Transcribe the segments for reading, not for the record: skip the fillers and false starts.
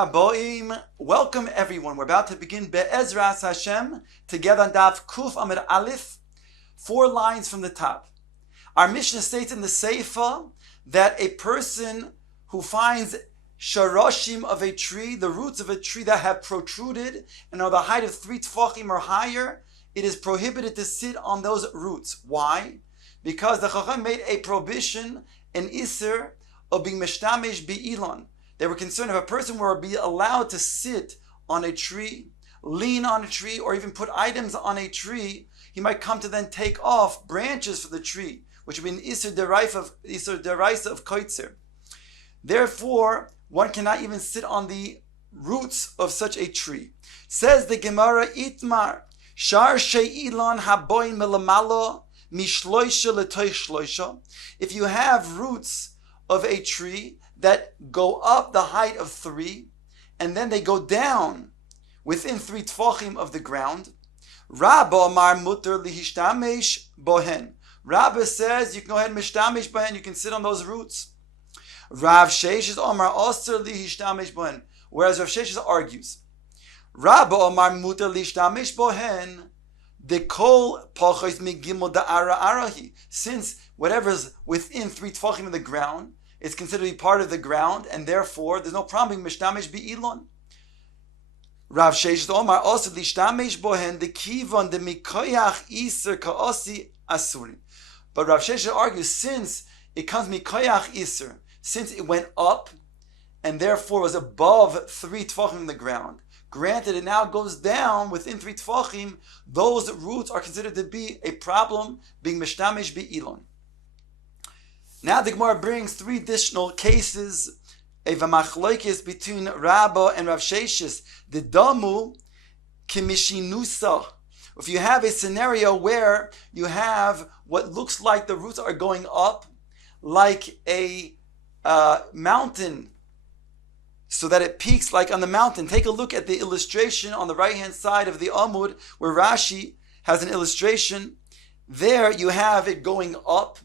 Haboim, welcome everyone. We're about to begin Be'ezras Hashem together on Daf Kuf Amud Aleph, 4 lines from the top. Our Mishnah states in the Seifa that a person who finds sharoshim of a tree, the roots of a tree that have protruded and are the height of 3 tfachim or higher, it is prohibited to sit on those roots. Why? Because the Chacham made a prohibition, an iser, of being meshtamish bi'ilon. They were concerned if a person were to be allowed to sit on a tree, lean on a tree, or even put items on a tree, he might come to then take off branches for the tree, which would be an iser deraisa of koitzer. Therefore, one cannot even sit on the roots of such a tree. Says the Gemara, Itmar, Shar she'ilan haboin melamalo mishloisha letoich shloisha. If you have roots of a tree that go up the height of 3, and then they go down within 3 tfachim of the ground, Rabba Amar Mutter lihishtamesh bohen. Rabba says you can go ahead and mishtamesh bohen, you can sit on those roots. Rav Sheshes Amar Oster lihishtamesh bohen. Whereas Rav Sheshes argues, Rabba Amar Mutter lihishtamesh bohen, the kol pachos migimel da'ara arahi. Since whatever's within 3 tfachim of the ground is considered to be part of the ground, and therefore there's no problem being mishtamish bi'ilon. Rav Sheshes Omar also lishtamish bohen the kivon the mikoyach iser kaosi asuri. But Rav Sheshes argues, since it comes mikoyach iser, since it went up and therefore was above 3 tfachim in the ground, granted it now goes down within 3 tfachim, those roots are considered to be a problem being mishtamish bi'ilon. Now the Gemara brings 3 additional cases of a machloikis between Rabba and Rav Sheshes. The damu kimishinusa. If you have a scenario where you have what looks like the roots are going up, like a mountain, so that it peaks like on the mountain. Take a look at the illustration on the right-hand side of the Amud, where Rashi has an illustration. There you have it going up,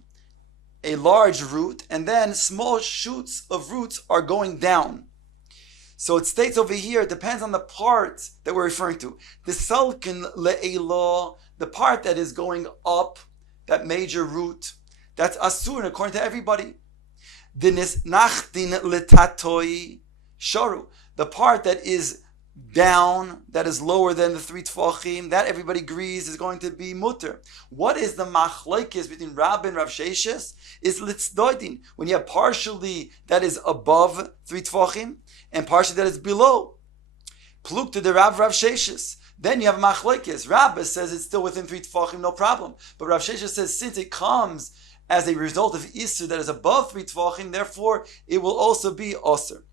a large root, and then small shoots of roots are going down. So it states over here, it depends on the part that we're referring to. The salkin le'elah, the part that is going up, that major root, that's asur according to everybody. The nisnachtin letatoi sharu, the part that is down, that is lower than the 3 tfachim, that everybody agrees is going to be mutter. What is the machlokes between Rabba and Rav Sheshes? Is litzdoidin, when you have partially that is above 3 tfachim and partially that is below. Pluk to the Rav Sheshes. Then you have machlokes. Rabba says it's still within 3 tfachim, no problem. But Rav Sheshes says since it comes as a result of isur that is above 3 tfachim, therefore it will also be osir.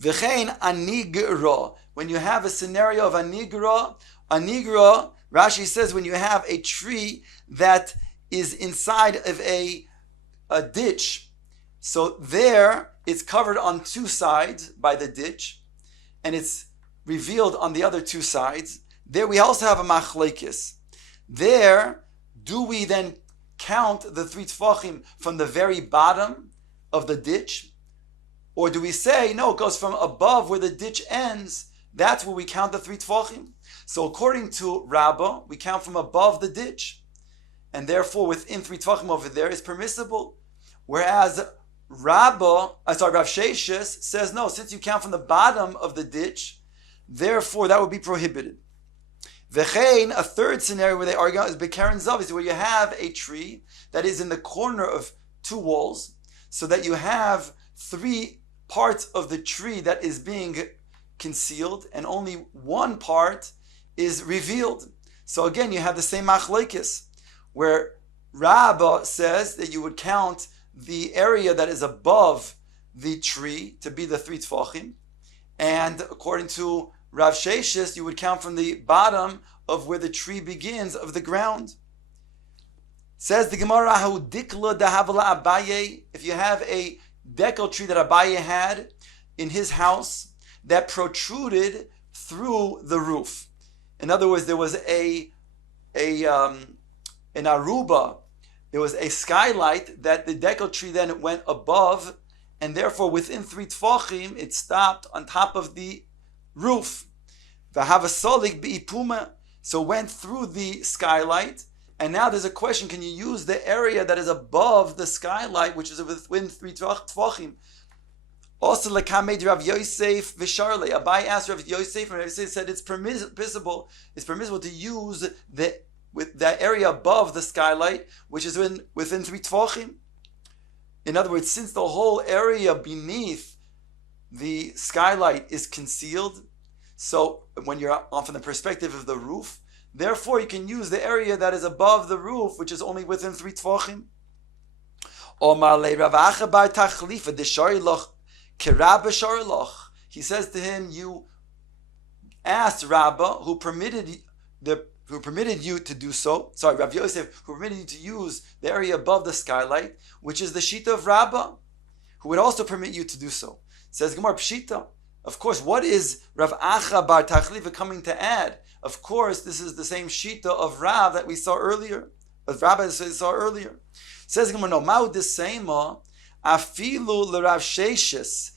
V'chein anigra. When you have a scenario of anigra, Rashi says when you have a tree that is inside of a ditch, so there it's covered on 2 sides by the ditch, and it's revealed on the other 2 sides. There we also have a machlekes. There, do we then count the 3 tfachim from the very bottom of the ditch? Or do we say, no, it goes from above where the ditch ends, that's where we count the 3 tfachim? So according to Rabbah, we count from above the ditch. And therefore within 3 tfachim over there is permissible. Whereas Rav Sheshes says, no, since you count from the bottom of the ditch, therefore that would be prohibited. V'chein, a third scenario where they argue is Bekaren Zav, where you have a tree that is in the corner of 2 walls, so that you have 3 parts of the tree that is being concealed, and only 1 part is revealed. So again, you have the same machlokes, where Rabbah says that you would count the area that is above the tree to be the 3 tfachim, and according to Rav Sheshes, you would count from the bottom of where the tree begins of the ground. Says the Gemara, dikla dahavala Abaye, if you have a decal tree that Abaye had in his house that protruded through the roof. In other words, there was an aruba, there was a skylight that the decal tree then went above and therefore within 3 tfachim it stopped on top of the roof. V'havasolik be'ipuma, so went through the skylight. And now there's a question: can you use the area that is above the skylight, which is within 3 tfachim? Also, lekamed Rav Yosef v'sharle. Abai asked Rav Yosef, and Rav Yosef said it's permissible. It's permissible to use that area above the skylight, which is within 3 tfachim. In other words, since the whole area beneath the skylight is concealed, so when you're on from the perspective of the roof, therefore you can use the area that is above the roof, which is only within 3 tfachim. He says to him, you asked Rabbah, who permitted you to do so. Sorry, Rav Yosef, who permitted you to use the area above the skylight, which is the Shita of Rabbah, who would also permit you to do so. Says Gemara Pshita. Of course, what is Rav Acha bar Tachlifa coming to add? Of course, this is the same Shita of Rav that we saw earlier. Says Gemara, no, Ma'u Desema, Afilu l'Rav Sheshes,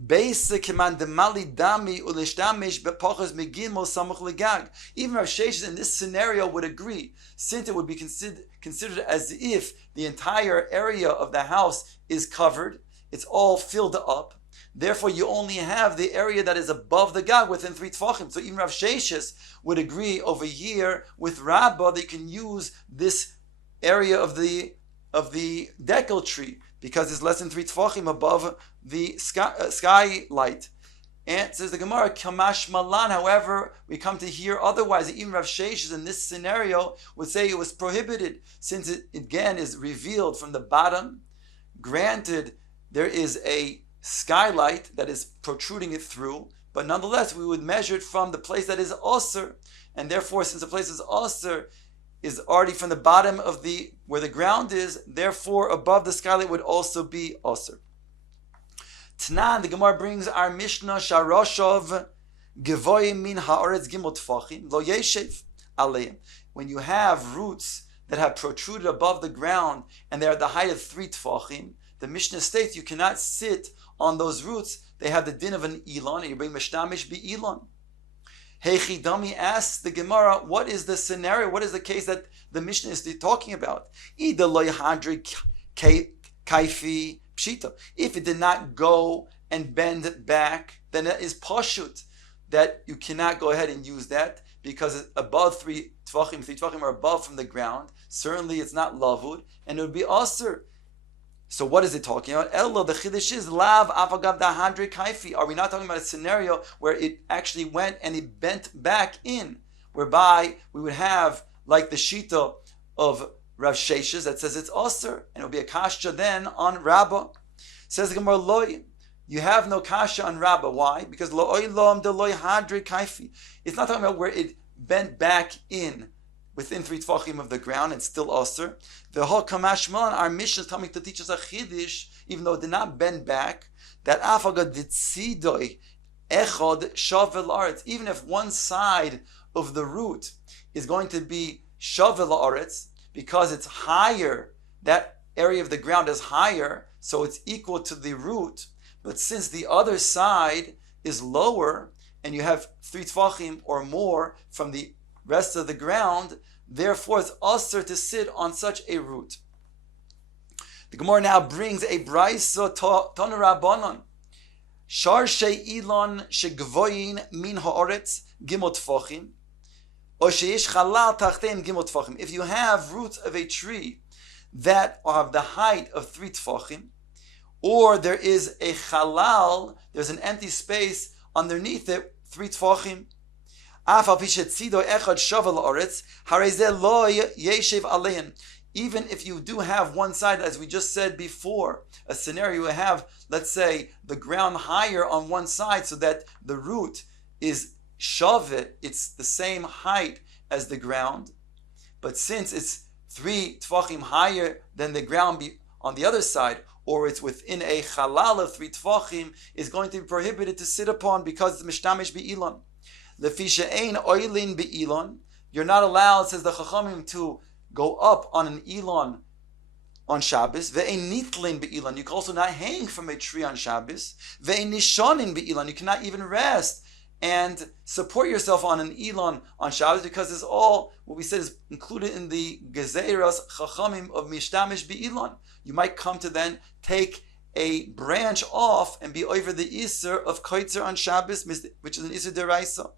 Beise Keman Demali Dami Ulishtamesh Bepochas Megimo Samuch Legag. Even Rav Sheshes in this scenario would agree, since it would be considered as if the entire area of the house is covered, it's all filled up. Therefore, you only have the area that is above the gag within 3 tfachim. So even Rav Sheshes would agree over here with Rabbah that you can use this area of the decal tree because it's less than 3 tfachim above the skylight. And says the Gemara, Kamash Malan. However, we come to hear otherwise. Even Rav Sheshes in this scenario would say it was prohibited, since it again is revealed from the bottom. Granted, there is a skylight that is protruding it through, but nonetheless we would measure it from the place that is osir, and therefore since the place is osir is already from the bottom of where the ground is, therefore above the skylight would also be osir. Tanan, the Gemara brings our Mishnah Sharoshov Gevoyim min haaretz gimel tfachim lo yeshev aleim. When you have roots that have protruded above the ground and they are at the height of 3 tfachim, the Mishnah states you cannot sit on those roots. They have the din of an elon, and you bring meshtamish be elon. Heichidami asks the Gemara, what is the scenario? What is the case that the Mishnah is talking about? Ida lo yahadri kaifi pshita. If it did not go and bend back, then it is pashut that you cannot go ahead and use that because it's above 3 tfachim. 3 tfachim are above from the ground. Certainly, it's not lavud, and it would be asur. So what is it talking about? Elo, the chiddush is lav avagav dahadri kaifi. Are we not talking about a scenario where it actually went and it bent back in, whereby we would have like the shita of Rav Sheshes that says it's osir, and it will be a kasha then on Rabbah. Says the Gemara, loy, you have no kasha on Rabbah. Why? Because loy lom de loy hadri kaifi. It's not talking about where it bent back in within 3 tfachim of the ground and still osir. The whole kamash malan, our mission is coming to teach us a chiddush, even though it did not bend back, that afaga ditzidoi echod shavel aretz. Even if one side of the root is going to be shavel aretz because it's higher, that area of the ground is higher, so it's equal to the root. But since the other side is lower, and you have 3 tfachim or more from the rest of the ground, therefore it's usher to sit on such a root. The Gemara now brings a brayso tonu rabbanon. Shar she'ilon shegvoyin min haaretz gimel tfachim, or sheyesh chalal tachteim gimel tfachim. If you have roots of a tree that are of the height of 3 tfachim, or there is a chalal, there's an empty space underneath it, 3 tfachim, even if you do have one side, as we just said before, a scenario you have, let's say, the ground higher on one side so that the root is shavet, it's the same height as the ground, but since it's 3 tfachim higher than the ground on the other side, or it's within a chalal of 3 tfachim, is going to be prohibited to sit upon because it's mishtamish be'ilon. Lefisha ein oilin be'ilon. You're not allowed, says the Chachamim, to go up on an elon on Shabbos. Ve'ein nitlin be'ilan. You can also not hang from a tree on Shabbos. Ve'ein nishonin be'ilan. You cannot even rest and support yourself on an Elon on Shabbos, because it's all what we said is included in the Gezeiras Chachamim of Mishtamish Be'ilon. You might come to then take a branch off and be over the Isser of Koitzer on Shabbos, which is an Isser Deraisa.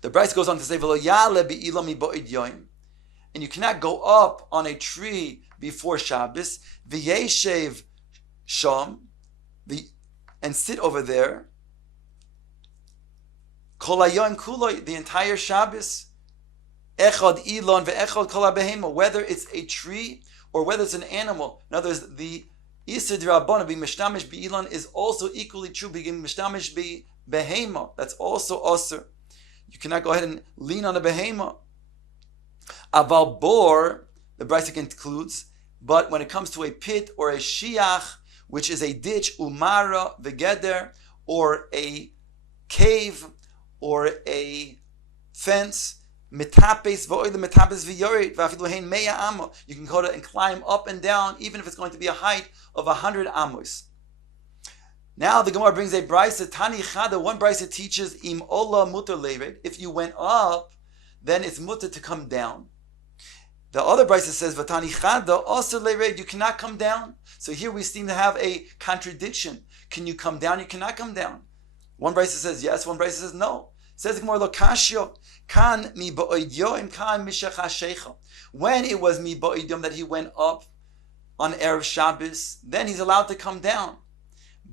The Bryce goes on to say, V'lo yale be'ilon mi'bo'id yoim. And you cannot go up on a tree before Shabbos, v'yeshev sham, and sit over there, Kol hayom kuloi, the entire Shabbos, echad ilon ve'echad kol habehema, whether it's a tree or whether it's an animal. In other words, the Isser d'Rabbana, be mishtamish be'ilon, is also equally true, being mishtamish behema. That's also osir. You cannot go ahead and lean on a behema. Aval bor, the Brisa concludes, but when it comes to a pit or a shiach, which is a ditch, umara v'geder, or a cave, or a fence, mitapes v'oile mitapes v'yorid v'afilu hein meya amo. You can go to and climb up and down, even if it's going to be a height of 100 amos. Now the Gemara brings a brisa, Tani Chada. One brisa teaches im ola mutar lered. If you went up, then it's mutar to come down. The other brisa says v'tani Chada also lered. You cannot come down. So here we seem to have a contradiction. Can you come down? You cannot come down. One brisa says yes, one brisa says no. Says the Gemara, lo kashyo kan mi ba'odyom kan mishachashecha. When it was mi ba'odyom that he went up on Erev Shabbos, then he's allowed to come down.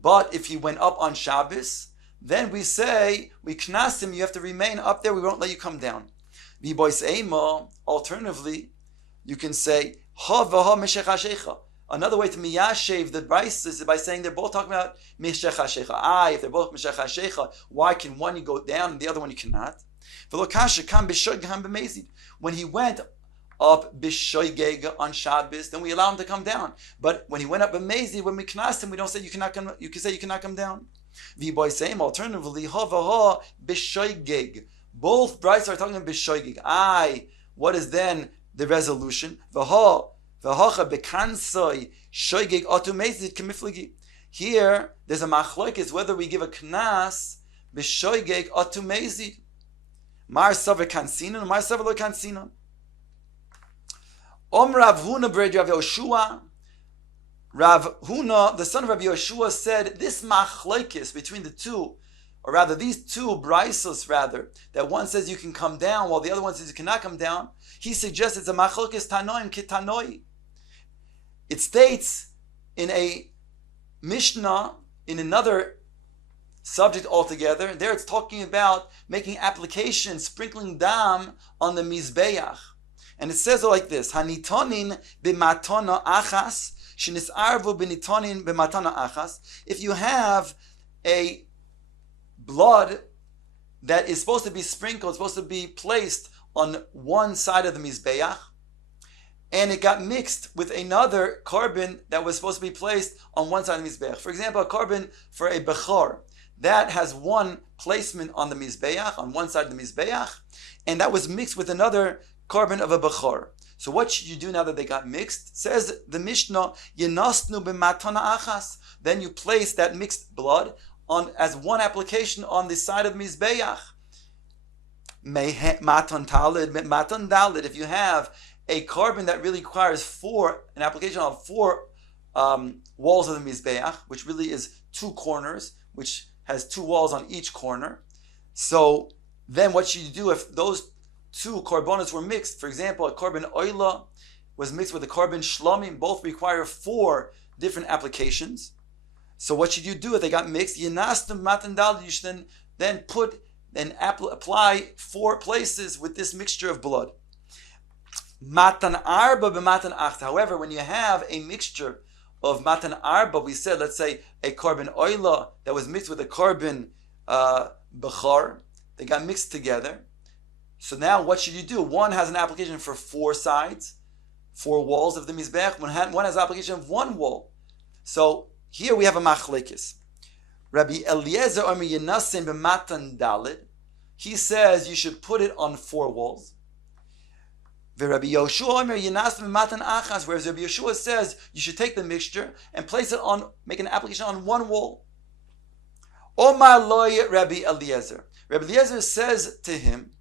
But if he went up on Shabbos, then we say, we knas him, you have to remain up there, we won't let you come down. Alternatively, you can say, ha v'ha mishachashecha. Another way to miyashev the brisa is by saying they're both talking about mishech hashecha. If they're both mishech hashecha, why can one you go down and the other one you cannot? When he went up bishoygeg on Shabbos, then we allow him to come down. But when he went up b'mezid, when we knas him, we don't say you cannot come. You can say you cannot come down. Alternatively, ha bishoygeg. Both brides are talking about bishoygeg. What is then the resolution? Here, there's a machlokes whether we give a knas b'shoygeg atu mezid. Mar saver kansinon, mar saver lo kansinon. Rav Huna b'red Rav Yoshua. Rav Huna, the son of Rav Yoshua, said this machlokes between the two, or rather these two brisos, rather, that one says you can come down while the other one says you cannot come down. He suggests it's a machlokes tanoim kitanoi. It states in a Mishnah, in another subject altogether, there it's talking about making application, sprinkling dam on the Mizbeach. And it says it like this, Hanitonin b'matana achas, shinisarvu b'nitonin b'matana achas. If you have a blood that is supposed to be sprinkled, supposed to be placed on one side of the Mizbeach, and it got mixed with another carbon that was supposed to be placed on one side of the Mizbeach. For example, a carbon for a Bechor, that has one placement on the Mizbeach, on one side of the Mizbeach, and that was mixed with another carbon of a Bechor. So what should you do now that they got mixed? Says the Mishnah, Yenasnu b'matana achas. Then you place that mixed blood on as one application on the side of the Mizbeach. Matan dalid, if you have a carbon that really requires an application on four walls of the Mizbeach, which really is two corners, which has two walls on each corner. So then what should you do if those two carbonates were mixed? For example, a carbon oila was mixed with a carbon shlomim, both require four different applications. So what should you do if they got mixed? Yenastum matan dal, you should then put and apply 4 places with this mixture of blood. Matan arba b'matan achta. However, when you have a mixture of matan arba, we said, let's say a carbon oila that was mixed with a carbon bechar, they got mixed together. So now what should you do? One has an application for 4 sides, 4 walls of the mizbech. One has an application of 1 wall. So here we have a machlekes. Rabbi Eliezer Omer Yenasim b'matan dalid. He says you should put it on 4 walls. Rabbi Yoshua whereas Rabbi Yoshua says you should take the mixture and place it on, make an application on one wall. Omar loy Rabbi Eliezer. Rabbi Eliezer says to him,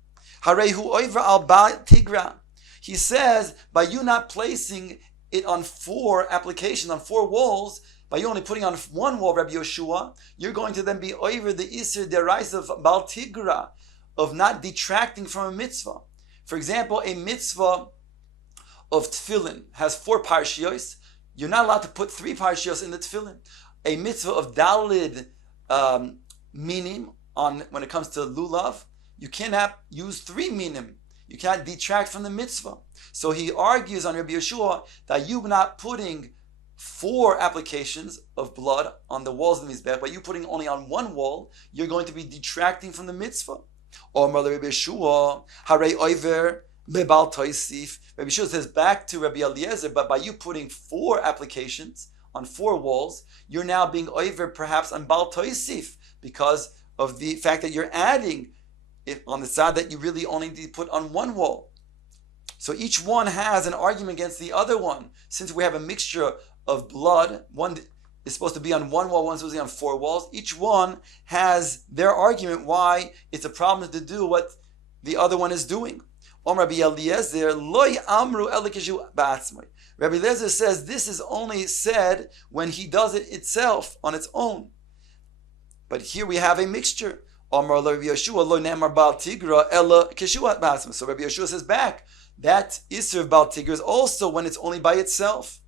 Harehu oivra al tigra. He says, by you not placing it on four applications, on four walls, by you only putting on one wall, Rabbi Yoshua, you're going to then be over the Isser Derais of Bal Tigra, of not detracting from a mitzvah. For example, a mitzvah of tefillin has four parshios. You're not allowed to put three parshios in the tefillin. A mitzvah of dalid minim on when it comes to lulav, you cannot use three minim. You cannot detract from the mitzvah. So he argues on Rabbi Yeshua that you not putting four applications of blood on the walls of the mizbech, but you putting only on one wall, you're going to be detracting from the mitzvah. Or Rabbi Yeshua, Harei Oiver Lebal Toisif. Rabbi Yeshua says back to Rabbi Eliezer, but by you putting four applications on four walls, you're now being Oiver perhaps on Bal Toisif because of the fact that you're adding it on the side that you really only need to put on one wall. So each one has an argument against the other one. Since we have a mixture of blood, one is supposed to be on one wall, one's supposed to be on four walls. Each one has their argument why it's a problem to do what the other one is doing. Rabbi Eliezer says this is only said when he does it itself on its own. But here we have a mixture. So Rabbi Yeshua says back, that Isser of Bal Tigra is also when it's only by itself.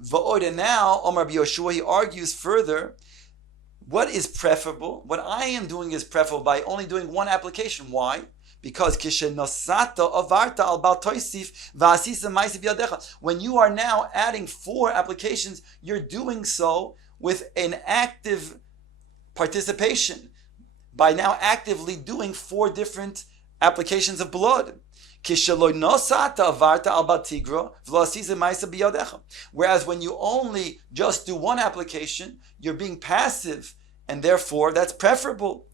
And now, Rabbi Yeshua, he argues further, what is preferable? What I am doing is preferable by only doing one application. Why? Because when you are now adding four applications, you're doing so with an active participation, by now actively doing four different applications of blood. Whereas when you only just do one application, you're being passive, and therefore that's preferable.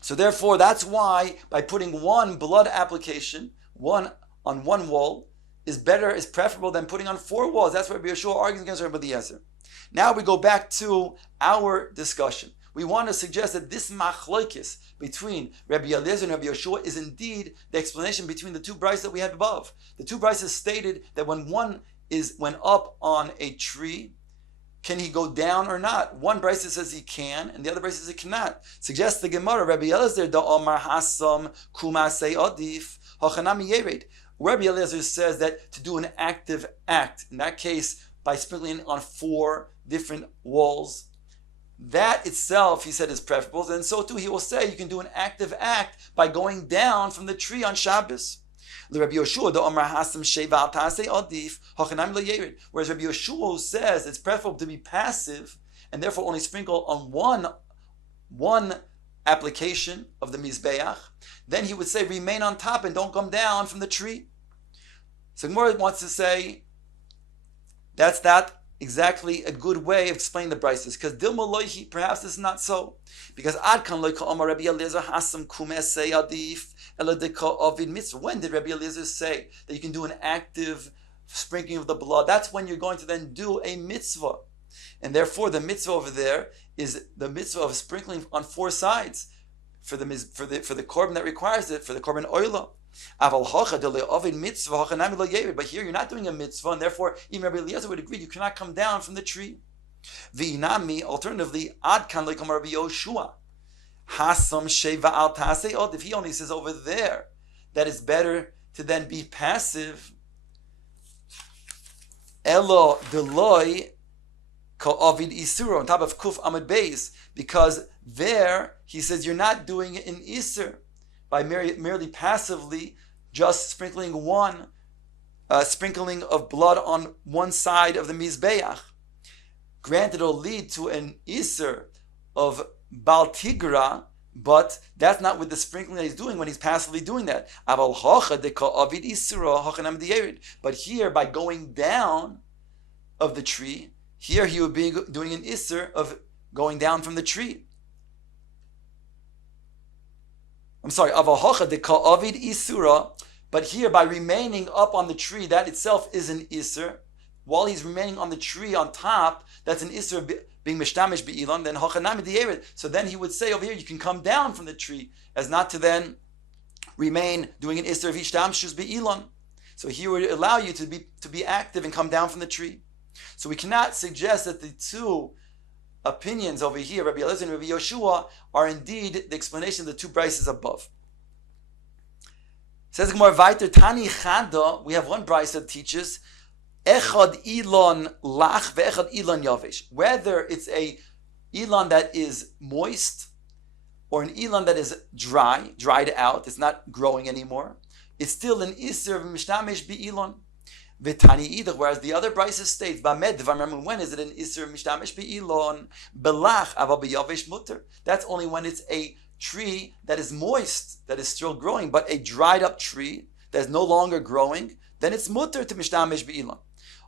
So therefore that's why by putting one blood application, one on one wall, is preferable than putting on four walls. That's what Rabbi Yeshua argues against Rabbi Eliezer. Now we go back to our discussion. We want to suggest that this machlokes between Rabbi Eliezer and Rabbi Yeshua is indeed the explanation between the two brises that we had above. The two brises stated that when one went up on a tree, can he go down or not? One brisa says he can, and the other brisa says he cannot. Suggests the Gemara, Rabbi Eliezer da Omar Hasam Kumasei Adif Hachanami Yered. Rabbi Eliezer says that to do an active act, in that case, by sprinkling on four different walls, that itself, he said, is preferable. And so too, he will say you can do an active act by going down from the tree on Shabbos. Whereas Rabbi Yeshua says it's preferable to be passive and therefore only sprinkle on one application of the Mizbeach, then he would say remain on top and don't come down from the tree. So Gemara wants to say that's not exactly a good way of explaining the brises, because Dilma Loihi, perhaps this is not so. Because Adkan Loika Omar Rabbi Eliezer Hasam Kumesei Adif Eladika Ovid Mitzvah. When did Rabbi Eliezer say that you can do an active sprinkling of the blood? That's when you're going to then do a mitzvah. And therefore the mitzvah over there is the mitzvah of sprinkling on four sides for the korban that requires it, for the korban oila. But here you're not doing a mitzvah, and therefore even Rabbi Eliezer would agree you cannot come down from the tree. Alternatively, Adkan Leikom Rabbi Yoshua Hasam Sheva Al Tasei Od. If he only says over there that it's better to then be passive, Elo Deloy Ka'avid Isur on top of Kuf Amud Beis, because there he says you're not doing it in Isur by merely passively just sprinkling sprinkling of blood on one side of the Mizbeach. Granted, it'll lead to an Isser of Bal Tigra, but that's not with the sprinkling that he's doing when he's passively doing that. But here, by going down of the tree, here he would be doing an Isser of going down from the tree. I'm sorry, Avalhocha de Ka'avid Isura But here, by remaining up on the tree, that itself is an Isser. While he's remaining on the tree on top, that's an Isser being Mishtamish Be'ilon, then Hochanami Di'ered. So then he would say over here, you can come down from the tree, as not to then remain doing an Isser of Ishtamshus Be'ilon. So he would allow you to be active and come down from the tree. So we cannot suggest that the two opinions over here, Rabbi Lesin and Rabbi Yoshua, are indeed the explanation of the two brises above. Says Gemara Vayter Tani Chada, we have one brisa that teaches Echad Ilon Lach ve'Echad Ilon Yavesh. Whether it's a Ilon that is moist or an Ilon that is dried out, it's not growing anymore, it's still an Isser of Mishtamesh Be'ilon. V'Tani Idach, whereas the other brisa states, B'Amed Dvar, when is it an Isser of Mishtamesh Be'ilon? Belach Ava B'Yavesh Mutter. That's only when it's a tree that is moist, that is still growing, but a dried up tree that is no longer growing, then it's mutter to Mishtamesh Be'ilon.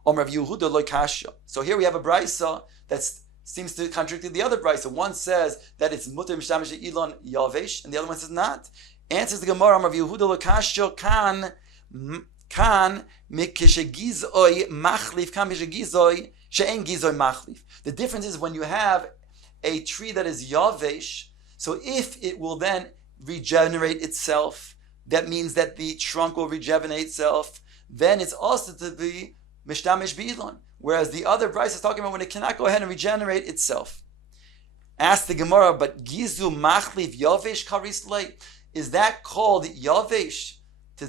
Rav Yehuda lo kasha. So here we have a brisa that seems to contradict the other brisa. One says that it's mutter Mishtamesh Be'ilon Yavesh, and the other one says not. Answers the Gemara, Rav Yehuda lo kasha kan mikishegizoi machlif kan mikishegizoi she'en gizoi machlif. The difference is when you have a tree that is Yavesh, so if it will then regenerate itself, that means that the trunk will regenerate itself, then it's also to be Mishtamish Be'ilon. Whereas the other Bryce is talking about when it cannot go ahead and regenerate itself. Ask the Gemara, but Gizu Machlif Yavesh Karislei, is that called Yavesh? To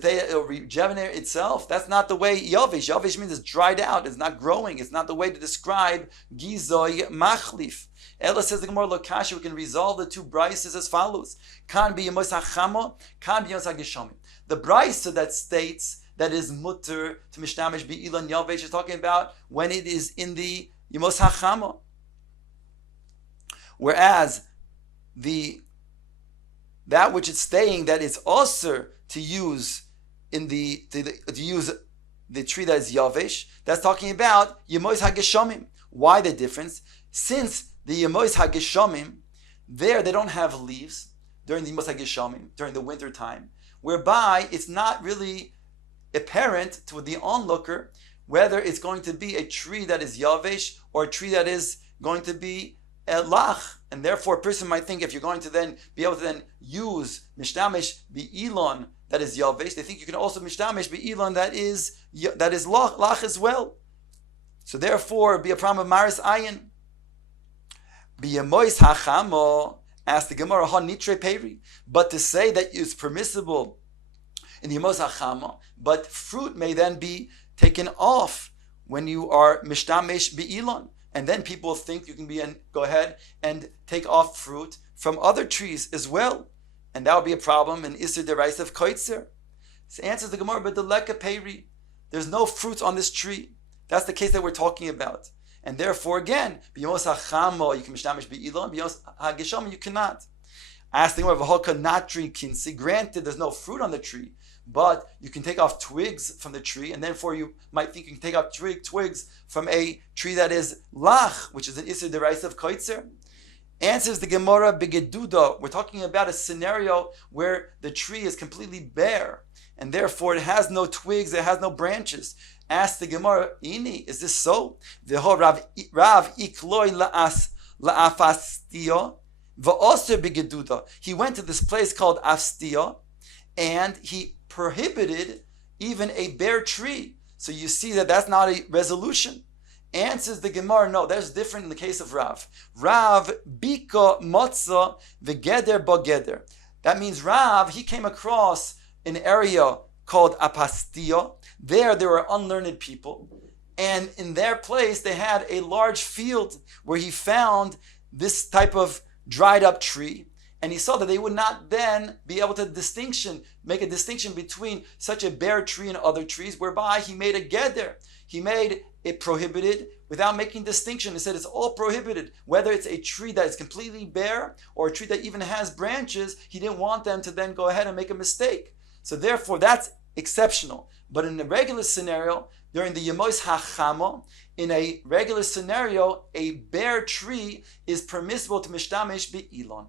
regenerate itself? That's not the way Yavesh. Yavesh means it's dried out, it's not growing. It's not the way to describe Gizoy Machlif. Ella says the Gemara Lokasha, we can resolve the two brises as follows. Kan be Yemos HaChama, kan be Yemos HaGeshamim. The brisa that states that is mutter to Mishtamish Be'ilon Yavesh is talking about when it is in the Yemos HaChama. Whereas that which it's saying that it's also to use to use the tree that is Yavesh, that's talking about Yemos HaGeshamim. Why the difference? Since the Yemos HaGeshamim, there they don't have leaves during the Yemos HaGeshamim, during the winter time, whereby it's not really apparent to the onlooker whether it's going to be a tree that is Yavesh or a tree that is going to be Lach. And therefore a person might think if you're going to then be able to then use Mishtamish Be'ilon that is Yavesh, they think you can also Mishtamish Be'ilon that is Lach as well. So therefore be a problem of Maris Ayin. B'Yemois HaChamo, asked the Gemara, Ha Nitre Peri, but to say that it's permissible in the Yemos HaChama, but fruit may then be taken off when you are Mishtamish Be'ilon. And then people think you can go ahead and take off fruit from other trees as well. And that would be a problem in Isser Deraisa of Koitzer. So answers the Gemara, but the Leka Peri, there's no fruits on this tree. That's the case that we're talking about. And therefore, again, B'Yemos HaChama, you can Mishtamish Be'ilon, B'Yemos HaGeshamim, you cannot. Ask the Gemara, V'Hoka Natri Kinsi, granted there's no fruit on the tree, but you can take off twigs from the tree, and therefore you might think you can take off twigs from a tree that is Lach, which is an Isser Deraisa of Koitzer. Answers the Gemara, Begeduda, we're talking about a scenario where the tree is completely bare, and therefore it has no twigs, it has no branches. Ask the Gemara, Ini, is this so? V'ho Rav Ikloi la'afastio, v'oser begeduda. He went to this place called Afstio, and he prohibited even a bare tree. So you see that that's not a resolution. Answers the Gemara, no, that's different in the case of Rav. Rav bika motza v'geder b'geder. That means Rav, he came across an area called Apastio. There were unlearned people. And in their place, they had a large field where he found this type of dried up tree. And he saw that they would not then be able to make a distinction between such a bare tree and other trees, whereby he made a geder. He made it prohibited without making distinction. He said it's all prohibited. Whether it's a tree that is completely bare or a tree that even has branches, he didn't want them to then go ahead and make a mistake. So therefore, that's exceptional. But in a regular scenario, during the Yemos HaChama, in a regular scenario, a bare tree is permissible to Mishtamish Be'ilon.